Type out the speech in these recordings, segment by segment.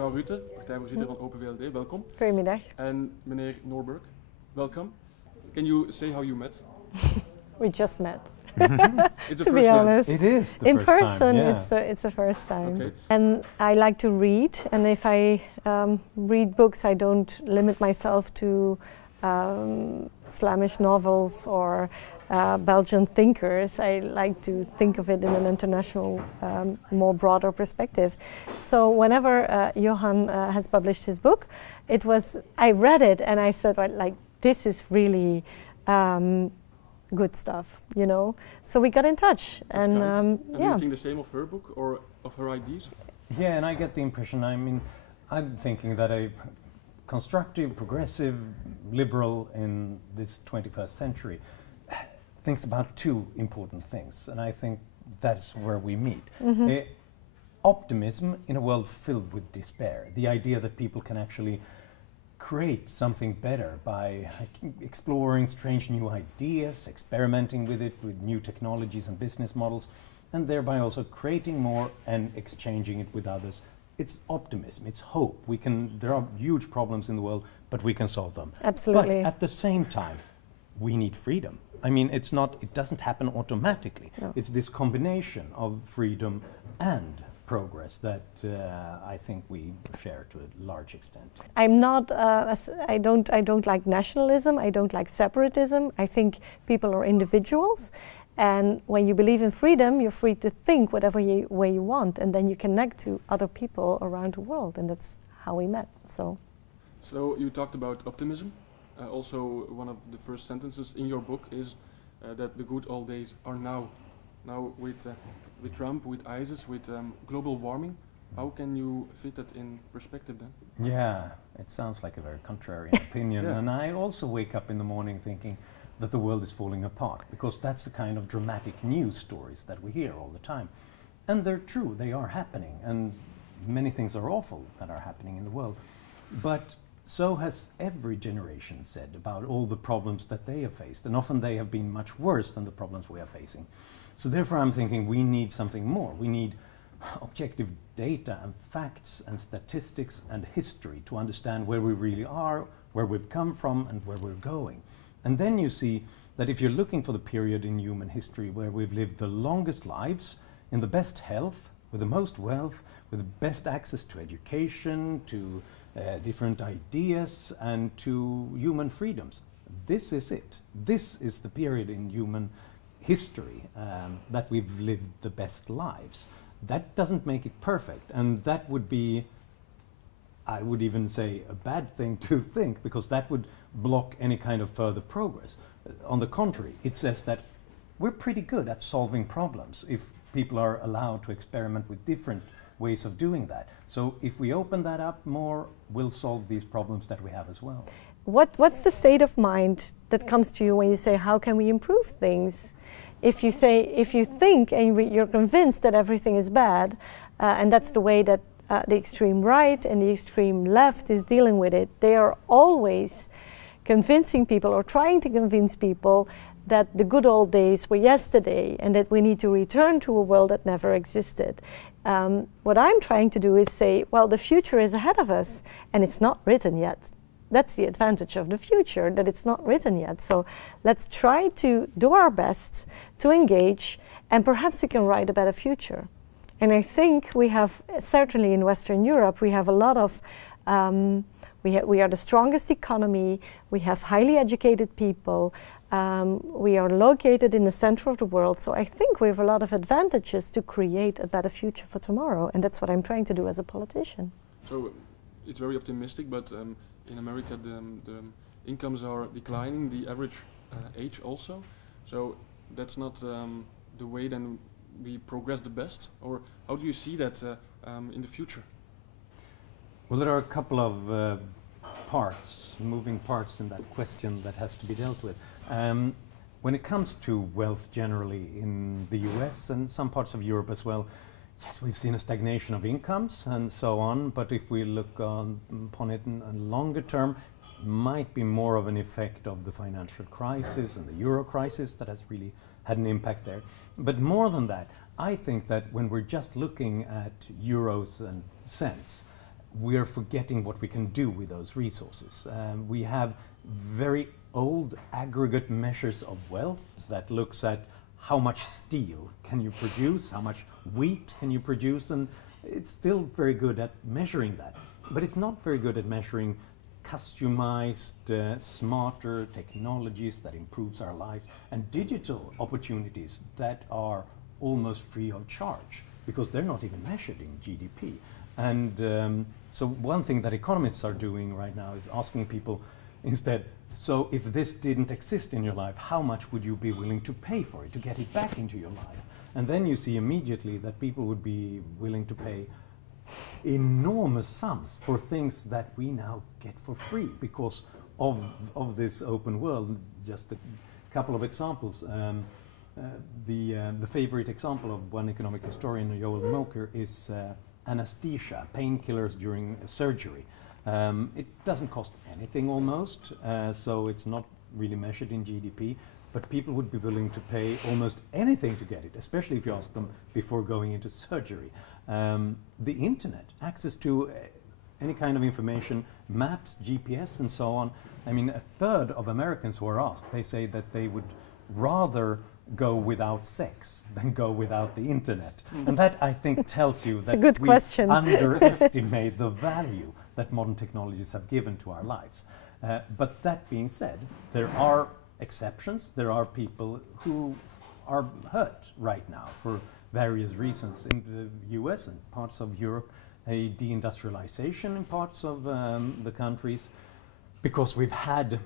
mevrouw Rutten, partijvoorzitter van Open Vld, welkom. Goedemiddag. En meneer Norberg, welcome. Can you say how you met? We just met. It's the To first be time. honest, It is the in first person, time, yeah. it's the first time. Okay. And I like to read, and if I read books, I don't limit myself to Flemish novels or Belgian thinkers. I like to think of it in an international, more broader perspective. So whenever Johan has published his book, I read it and I said, well, like, this is really good stuff, you know. So we got in touch, That's and kind. yeah. You think the same of her book or of her ideas? Yeah, and I get the impression, I'm thinking that a constructive, progressive, liberal in this 21st century thinks about two important things, and I think that's where we meet. Optimism in a world filled with despair, the idea that people can actually create something better by exploring strange new ideas, experimenting with it with new technologies and business models, and thereby also creating more and exchanging it with others. It's optimism, it's hope. There are huge problems in the world, but we can solve them. Absolutely. But at the same time, we need freedom. I mean, it doesn't happen automatically. No. It's this combination of freedom and progress that I think we share to a large extent. I'm not. I don't like nationalism. I don't like separatism. I think people are individuals, and when you believe in freedom, you're free to think whatever way you want, and then you connect to other people around the world, and that's how we met. So you talked about optimism. Also, one of the first sentences in your book is that the good old days are now. Now with Trump, with ISIS, with global warming, how can you fit that in perspective then? Yeah, it sounds like a very contrarian opinion, Yeah. and I also wake up in the morning thinking that the world is falling apart, because that's the kind of dramatic news stories that we hear all the time. And they're true, they are happening, and many things are awful that are happening in the world. But so has every generation said about all the problems that they have faced, and often they have been much worse than the problems we are facing. So therefore I'm thinking we need something more. We need objective data and facts and statistics and history to understand where we really are, where we've come from, and where we're going. And then you see that if you're looking for the period in human history where we've lived the longest lives, in the best health, with the most wealth, with the best access to education, to different ideas, and to human freedoms. This is it. This is the period in human history that we've lived the best lives. That doesn't make it perfect, and that would be, I would even say, a bad thing to think, because that would block any kind of further progress. On the contrary, it says that we're pretty good at solving problems if people are allowed to experiment with different ways of doing that. So if we open that up more, we'll solve these problems that we have as well. what's the state of mind that comes to you when you say, how can we improve things? If you think and you're convinced that everything is bad, and that's the way that the extreme right and the extreme left is dealing with it, they are always convincing people or trying to convince people that the good old days were yesterday and that we need to return to a world that never existed. What I'm trying to do is say, well, the future is ahead of us and it's not written yet. That's the advantage of the future, that it's not written yet. So let's try to do our best to engage, and perhaps we can write a better future. And I think we have, certainly in Western Europe, we have a lot of, we are the strongest economy, we have highly educated people, we are located in the center of the world, so I think we have a lot of advantages to create a better future for tomorrow, and that's what I'm trying to do as a politician. So it's very optimistic, but in America the incomes are declining, the average age also. So that's not the way then we progress the best? Or how do you see that in the future? Well, there are a couple of moving parts in that question that has to be dealt with. When it comes to wealth generally in the US and some parts of Europe as well, yes, we've seen a stagnation of incomes and so on, but if we look upon it in a longer term, might be more of an effect of the financial crisis and the euro crisis that has really had an impact there. But more than that, I think that when we're just looking at euros and cents, we are forgetting what we can do with those resources. We have very old aggregate measures of wealth that looks at how much steel can you produce, how much wheat can you produce, and it's still very good at measuring that. But it's not very good at measuring customized, smarter technologies that improves our lives and digital opportunities that are almost free of charge, because they're not even measured in GDP. And so one thing that economists are doing right now is asking people instead, so if this didn't exist in your life, how much would you be willing to pay for it, to get it back into your life? And then you see immediately that people would be willing to pay enormous sums for things that we now get for free because of this open world. Just a couple of examples. The favorite example of one economic historian, Johan Norberg, is anesthesia, painkillers during surgery. It doesn't cost anything almost, so it's not really measured in GDP, but people would be willing to pay almost anything to get it, especially if you ask them before going into surgery. The internet, access to any kind of information, maps, GPS and so on. I mean, a third of Americans who are asked, they say that they would rather go without sex than go without the internet. And that, I think, tells you that we underestimate the value that modern technologies have given to our lives. But that being said, there are exceptions. There are people who are hurt right now for various reasons. In the US and parts of Europe, a deindustrialization in parts of the countries, because we've had,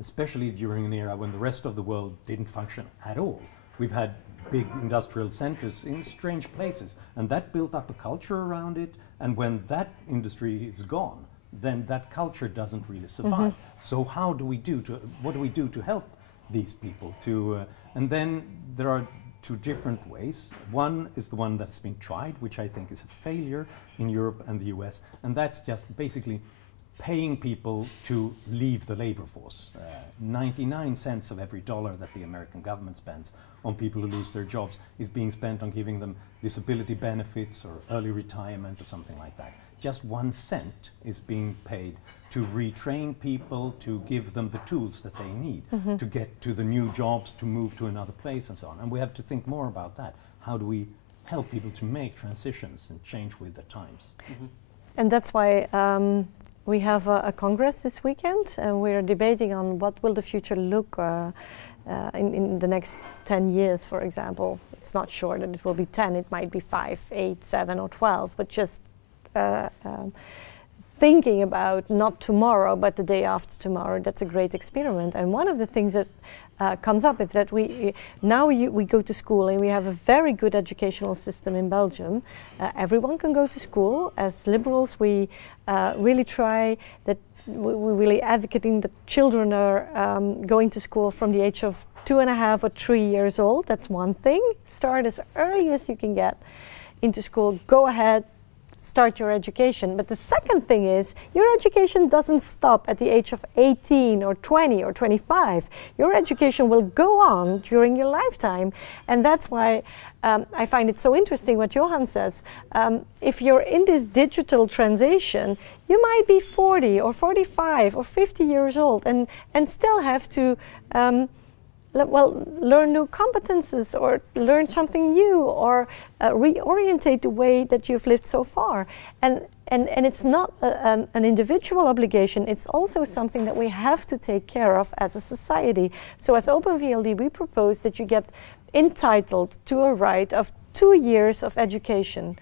especially during an era when the rest of the world didn't function at all, we've had big industrial centers in strange places, and that built up a culture around it, and when that industry is gone, then that culture doesn't really survive. So how do we what do we do to help these people to, and then there are two different ways. One is the one that's been tried, which I think is a failure in Europe and the US, and that's just basically paying people to leave the labor force. 99 cents of every dollar that the American government spends on people who lose their jobs is being spent on giving them disability benefits or early retirement or something like that. Just 1 cent is being paid to retrain people, to give them the tools that they need to get to the new jobs, to move to another place and so on. And we have to think more about that. How do we help people to make transitions and change with the times? And that's why we have a Congress this weekend, and we're debating on what will the future look in the next 10 years, for example. It's not sure that it will be 10, it might be 5, 8, 7 or 12, but just thinking about not tomorrow, but the day after tomorrow, that's a great experiment. And one of the things that comes up is that we go to school, and we have a very good educational system in Belgium. Everyone can go to school. As liberals, we really try that. We're really advocating that children are going to school from the age of 2.5 or 3 years old. That's one thing. Start as early as you can get into school. Go ahead, start your education. But the second thing is, your education doesn't stop at the age of 18 or 20 or 25. Your education will go on during your lifetime. And that's why I find it so interesting what Johan says. If you're in this digital transition, you might be 40 or 45 or 50 years old and still have to learn new competences or learn something new or reorientate the way that you've lived so far. And it's not an individual obligation, it's also something that we have to take care of as a society. So as Open Vld, we propose that you get entitled to a right of 2 years of education,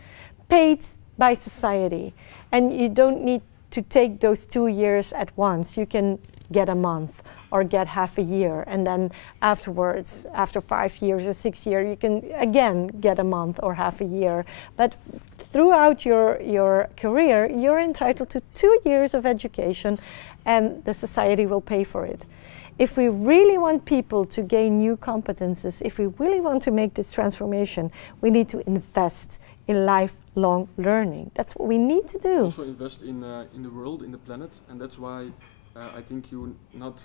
paid by society. And you don't need to take those 2 years at once. You can get a month or get half a year, and then afterwards, after 5 years or 6 years, you can again get a month or half a year. But throughout your career, you're entitled to 2 years of education, and the society will pay for it. If we really want people to gain new competences, if we really want to make this transformation, we need to invest in lifelong learning. That's what we need to do. Also invest in the world, in the planet, and that's why I think you not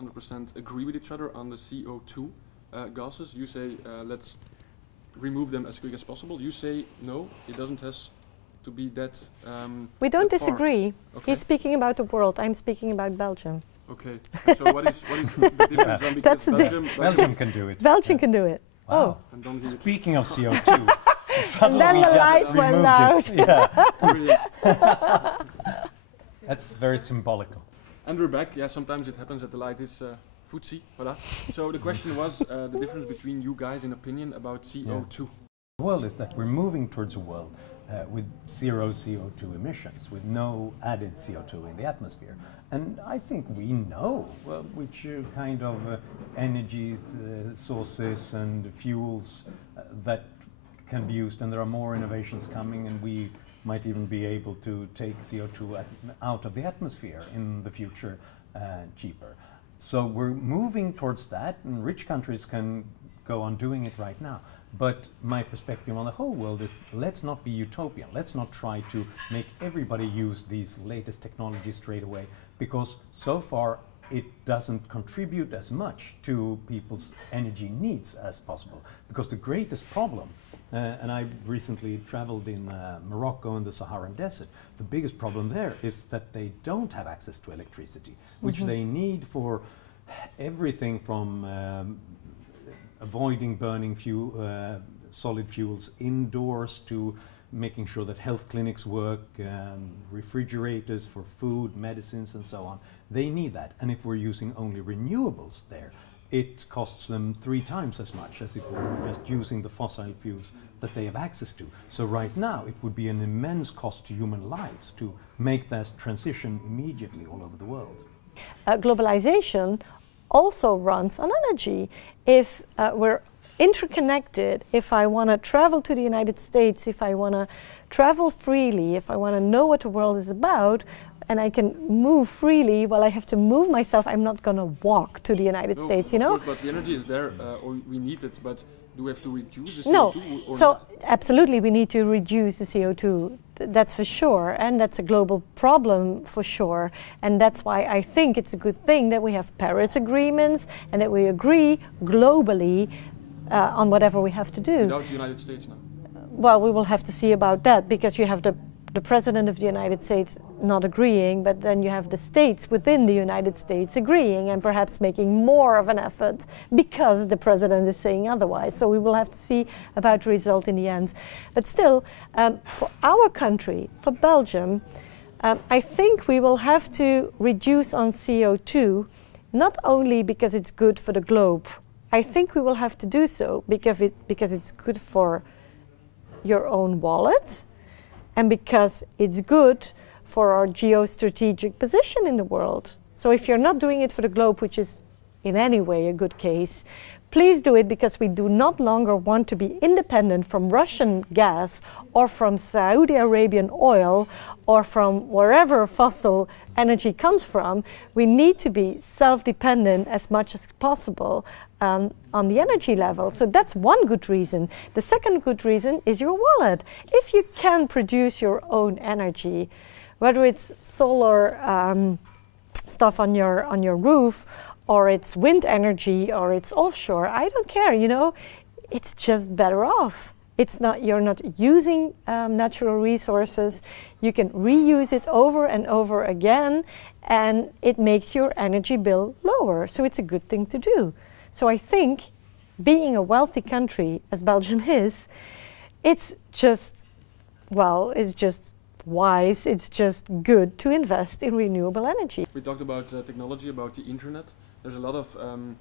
100% agree with each other on the CO2 gases. You say let's remove them as quick as possible. You say no, it doesn't has to be that. We don't that far? disagree. Okay. He's speaking about the world. I'm speaking about Belgium. Okay. So what is the difference? Then? That's Because the Belgium can do it. Belgium can do it. Wow. Oh. And don't do it. Speaking of CO2, suddenly then we the just light went removed out. it. Yeah, Brilliant. that's very symbolical. And we're back. Yeah, sometimes it happens that the light is footsie. Voilà. So the question was the difference between you guys in opinion about CO2. The world is that we're moving towards a world with zero CO2 emissions, with no added CO2 in the atmosphere. And I think we know which kind of energy sources and fuels that can be used, and there are more innovations coming, and we might even be able to take CO2 out of the atmosphere in the future cheaper. So we're moving towards that, and rich countries can go on doing it right now. But my perspective on the whole world is, let's not be utopian. Let's not try to make everybody use these latest technologies straight away, because so far it doesn't contribute as much to people's energy needs as possible. Because the greatest problem, and I recently traveled in Morocco and the Saharan Desert, the biggest problem there is that they don't have access to electricity, which they need for everything from avoiding burning solid fuels indoors to making sure that health clinics work, refrigerators for food, medicines and so on. They need that. And if we're using only renewables there, it costs them 3 times as much as if we're just using the fossil fuels that they have access to. So right now it would be an immense cost to human lives to make that transition immediately all over the world. Globalization also runs on energy. If we're interconnected, if I want to travel to the United States, if I want to travel freely, if I want to know what the world is about, and I can move freely, well, I have to move myself. I'm not going to walk to the United States, you know? Of course, but the energy is there, or we need it, but do we have to reduce the CO2 no. or So not? absolutely we need to reduce the CO2, that's for sure, and that's a global problem for sure, and that's why I think it's a good thing that we have Paris agreements and that we agree globally on whatever we have to do. Without the United States now? Well, we will have to see about that, because you have the President of the United States not agreeing, but then you have the states within the United States agreeing and perhaps making more of an effort because the President is saying otherwise. So we will have to see about the result in the end. But still, for our country, for Belgium, I think we will have to reduce on CO2, not only because it's good for the globe. I think we will have to do so because it's good for your own wallet, and because it's good for our geostrategic position in the world. So if you're not doing it for the globe, which is in any way a good case, please do it, because we do not longer want to be independent from Russian gas or from Saudi Arabian oil or from wherever fossil energy comes from. We need to be self-dependent as much as possible on the energy level. So that's one good reason. The second good reason is your wallet. If you can produce your own energy, whether it's solar stuff on your roof, or it's wind energy, or it's offshore, I don't care, you know, it's just better off. It's not, you're not using natural resources, you can reuse it over and over again, and it makes your energy bill lower, so it's a good thing to do. So I think, being a wealthy country, as Belgium is, it's just, well, it's just wise, it's just good to invest in renewable energy. We talked about technology, about the internet. There's a lot of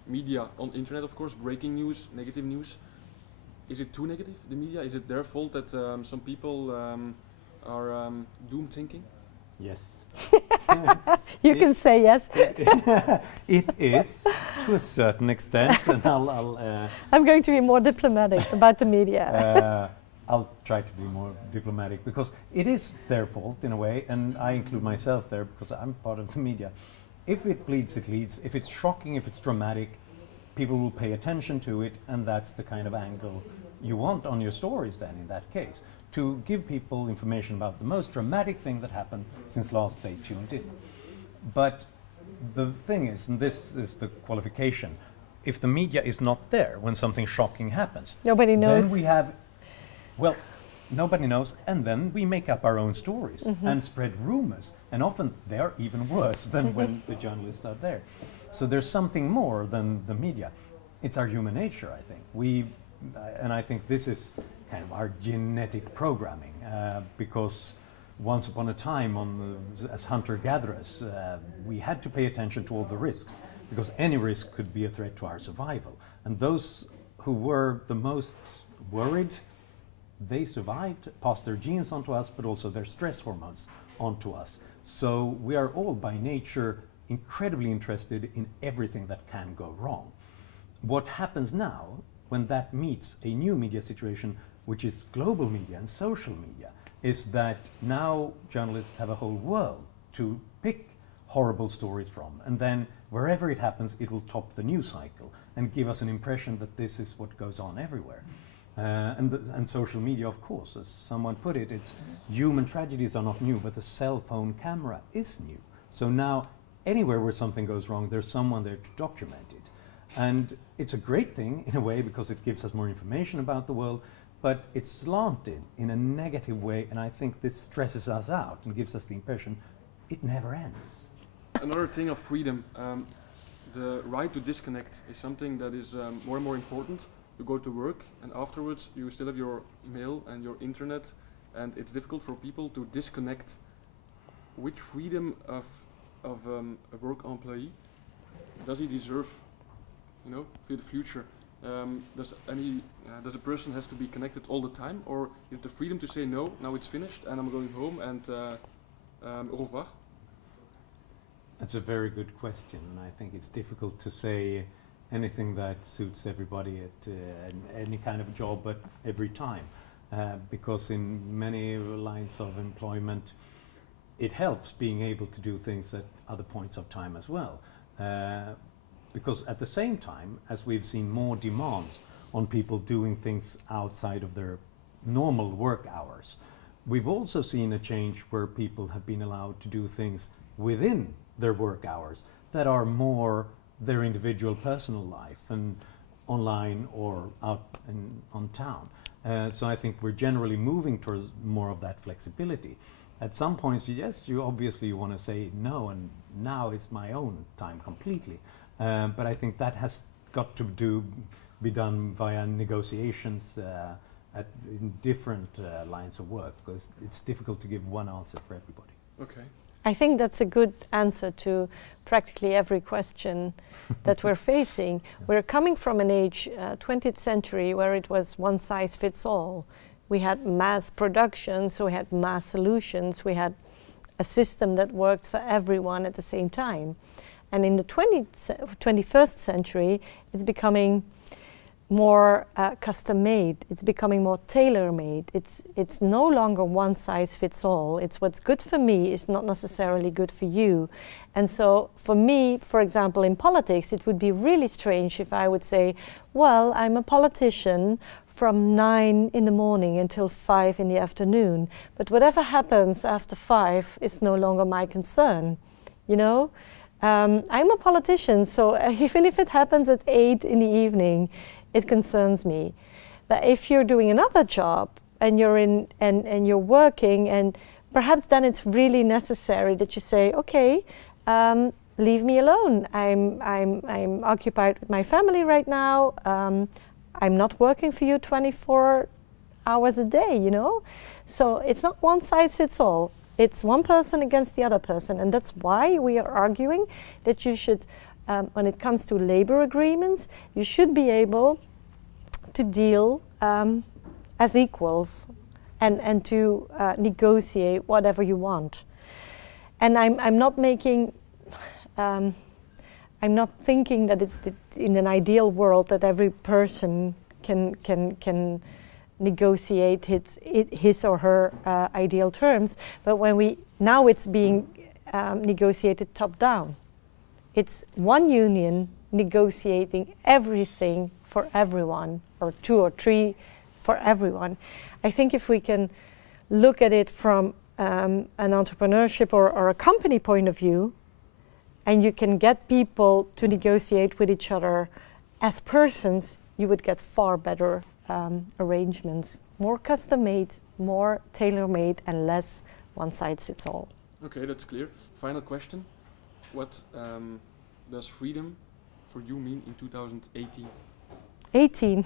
media on internet, of course, breaking news, negative news. Is it too negative, the media? Is it their fault that some people are doom thinking? Yes. You can say yes. It is, to a certain extent, and I'm going to be more diplomatic about the media. I'll try to be more diplomatic, because it is their fault in a way, and I include myself there because I'm part of the media. If it bleeds, it leads. If it's shocking, if it's dramatic, people will pay attention to it, and that's the kind of angle you want on your stories then, in that case, to give people information about the most dramatic thing that happened since last they tuned in. But the thing is, and this is the qualification, if the media is not there when something shocking happens, nobody knows. Then we have, well, Nobody knows, and then we make up our own stories and spread rumors, and often they are even worse than when the journalists are there. So there's something more than the media. It's our human nature, I think. And I think this is kind of our genetic programming, because once upon a time, as hunter-gatherers, we had to pay attention to all the risks, because any risk could be a threat to our survival. And those who were the most worried, they survived, passed their genes onto us, but also their stress hormones onto us. So we are all by nature incredibly interested in everything that can go wrong. What happens now, when that meets a new media situation, which is global media and social media, is that now journalists have a whole world to pick horrible stories from, and then wherever it happens, it will top the news cycle and give us an impression that this is what goes on everywhere. And social media, of course, as someone put it, it's human tragedies are not new, but the cell phone camera is new. So now, anywhere where something goes wrong, there's someone there to document it. And it's a great thing, in a way, because it gives us more information about the world, but it's slanted in a negative way, and I think this stresses us out and gives us the impression it never ends. Another thing of freedom, the right to disconnect is something that is more and more important. You go to work, and afterwards you still have your mail and your internet, and it's difficult for people to disconnect. Which freedom of a work employee does he deserve, you know, for the future? Does a person has to be connected all the time, or is the freedom to say no, now it's finished and I'm going home and au revoir? That's a very good question, and I think it's difficult to say anything that suits everybody at any kind of job at every time, because in many lines of employment it helps being able to do things at other points of time as well, because at the same time as we've seen more demands on people doing things outside of their normal work hours, we've also seen a change where people have been allowed to do things within their work hours that are more their individual personal life and online or out on town. So I think we're generally moving towards more of that flexibility. At some points, yes, you obviously want to say no, and now it's my own time completely. But I think that has got to be done via negotiations in different lines of work, because it's difficult to give one answer for everybody. Okay. I think that's a good answer to practically every question that we're facing. We're coming from an age, 20th century, where it was one size fits all. We had mass production, so we had mass solutions. We had a system that worked for everyone at the same time. And in the 21st century, it's becoming more custom-made. It's becoming more tailor-made. It's no longer one size fits all. It's what's good for me is not necessarily good for you. And so for me, for example, in politics, it would be really strange if I would say, well, I'm a politician from 9 in the morning until 5 in the afternoon, but whatever happens after 5 is no longer my concern, you know? I'm a politician, so even if it happens at 8 in the evening, it concerns me. But if you're doing another job and you're and you're working, and perhaps then it's really necessary that you say, okay, leave me alone. I'm occupied with my family right now. I'm not working for you 24 hours a day, you know? So it's not one size fits all. It's one person against the other person, and that's why we are arguing that you should, when it comes to labor agreements, you should be able to deal as equals and to negotiate whatever you want. And I'm not making, I'm not thinking that in an ideal world that every person can negotiate his or her ideal terms, but now it's being negotiated top down. It's one union negotiating everything for everyone, or 2 or 3 for everyone. I think if we can look at it from an entrepreneurship or a company point of view, and you can get people to negotiate with each other as persons, you would get far better arrangements, more custom-made, more tailor-made, and less one-size-fits-all. Okay, that's clear. Final question. What does freedom for you mean in 2018? 18.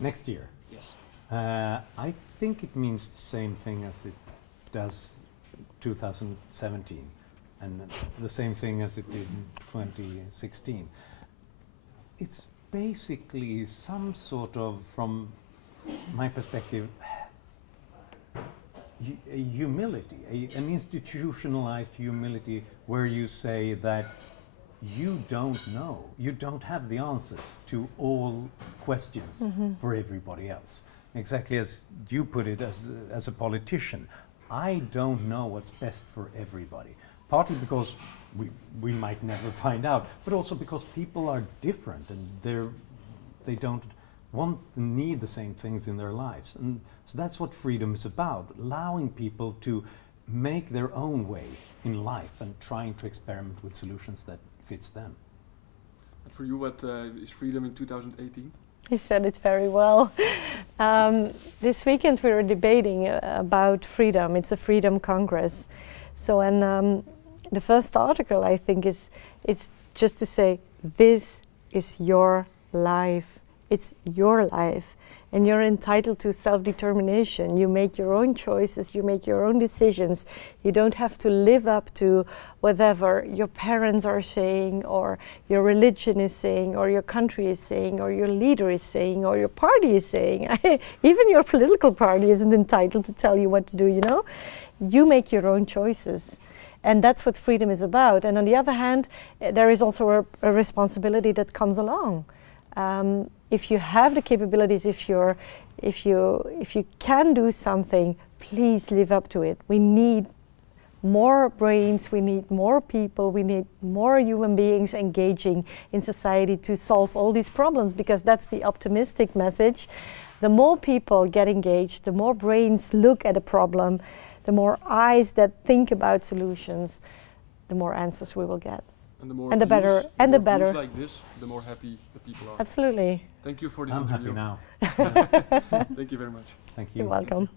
Next year? Yes. I think it means the same thing as it does 2017, and the same thing as it did in 2016. It's basically some sort of, from my perspective, a humility, an institutionalized humility, where you say that you don't know, you don't have the answers to all questions for everybody else. Exactly as you put it, as a politician, I don't know what's best for everybody. Partly because we might never find out, but also because people are different and they don't need the same things in their lives. And so that's what freedom is about, allowing people to make their own way in life and trying to experiment with solutions that fits them. And for you, what is freedom in 2018? He said it very well. This weekend we were debating about freedom. It's a Freedom Congress. So, and the first article, I think, it's just to say, this is your life. It's your life. And you're entitled to self-determination. You make your own choices, you make your own decisions. You don't have to live up to whatever your parents are saying, or your religion is saying, or your country is saying, or your leader is saying, or your party is saying. Even your political party isn't entitled to tell you what to do, you know? You make your own choices. And that's what freedom is about. And on the other hand, there is also a responsibility that comes along. If you have the capabilities, if you can do something, please live up to it. We need more brains, we need more people, we need more human beings engaging in society to solve all these problems, because that's the optimistic message. The more people get engaged, the more brains look at a problem, the more eyes that think about solutions, the more answers we will get. And the more and the better, and the better. Like this, the more happy the people are. Absolutely. Thank you for this I'm interview. happy now. Thank you very much. Thank you. You're welcome.